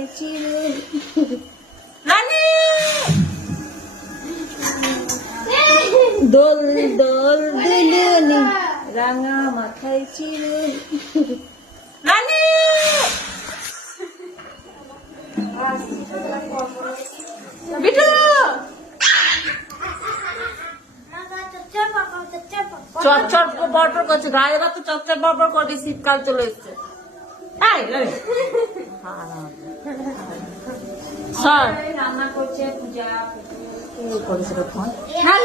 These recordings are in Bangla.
মাথায় চিরুনি রানী দোল দোল দুলুনি রাঙা মাথায় চিরুনি রানী বিটু চচ্চর বড় করছে গায়ে বা তো চচ্চর বড় করে শীতকাল চলে এসছে রান্না করছে পূজা করেছে তখন হ্যাঁ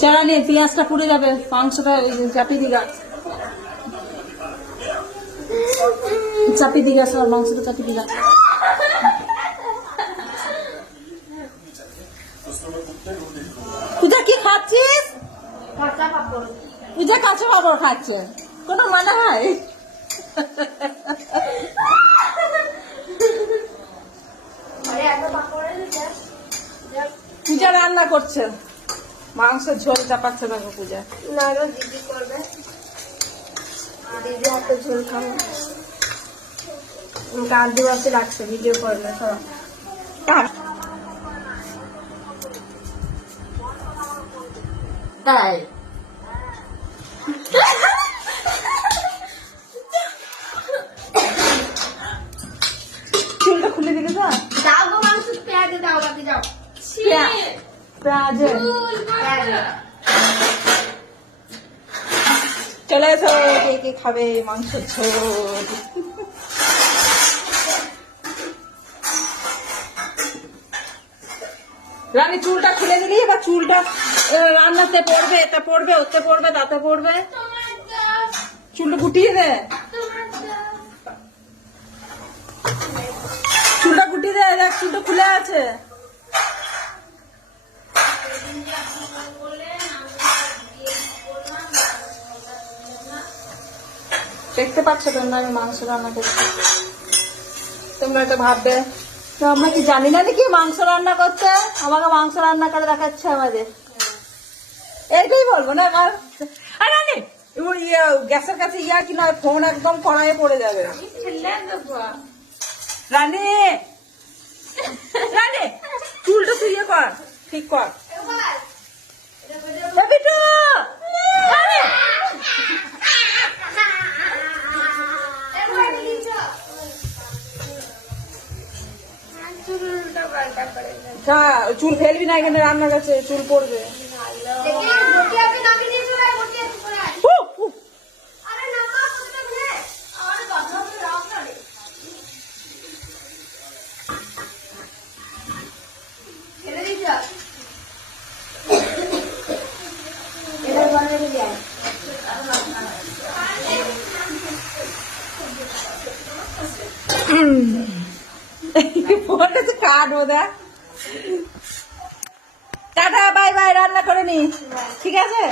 চারা নিয়ে পেঁয়াজটা পুড়ে যাবে মাংসটা চাপি দিগা চাপি দিগা সব মাংসটা চাপি দিগা পূজা কি খাচ্ছিস পূজা কাঁচা পাপড় খাচ্ছে কোনো মানে হয় পূজা রান্না করছে মাংসের ঝোল চাপাচ্ছে না পূজা না দিদি করবে দিদি হাতে ঝোল খাবো কাঁদু আসতে লাগছে ভিডিও করবে সব তাই চুলটা খুলে দিলে তো দাও গো মাংস পেঁয়াজে দাও বাকি যাও পেঁয়াজে চলে এসো কে কে খাবে মাংস ঝোল রানী চুলটা খুলে দিলি এবার চুলটা রান্নাতে পড়বে এটা পড়বে ওতে পড়বে তাতে পড়বে চুলটা গুটিয়ে দে চুলটা গুটিয়ে দে দেখ চুলটা খুলে আছে দেখতে পাচ্ছ তোমরা আমি মাংস রান্না করছি তোমরা এটা ভাববে তো আমরা কি জানি না নাকি মাংস রান্না করছে আমাকে মাংস রান্না করে দেখাচ্ছে আমাদের এইটাই বলবো না আমার রানী গ্যাসের কাছে ইয়া কি নয় ফোন একদম কড়াইয়ে পড়ে যাবে রানী রানী চুলটা তুই ইয়ে কর ঠিক কর বিটু চুল ফেলবি না এখানে রান্নার কাছে চুল পড়বে কাটবো দেখ টাটা বাই বাই রান্না করে নি ঠিক আছে।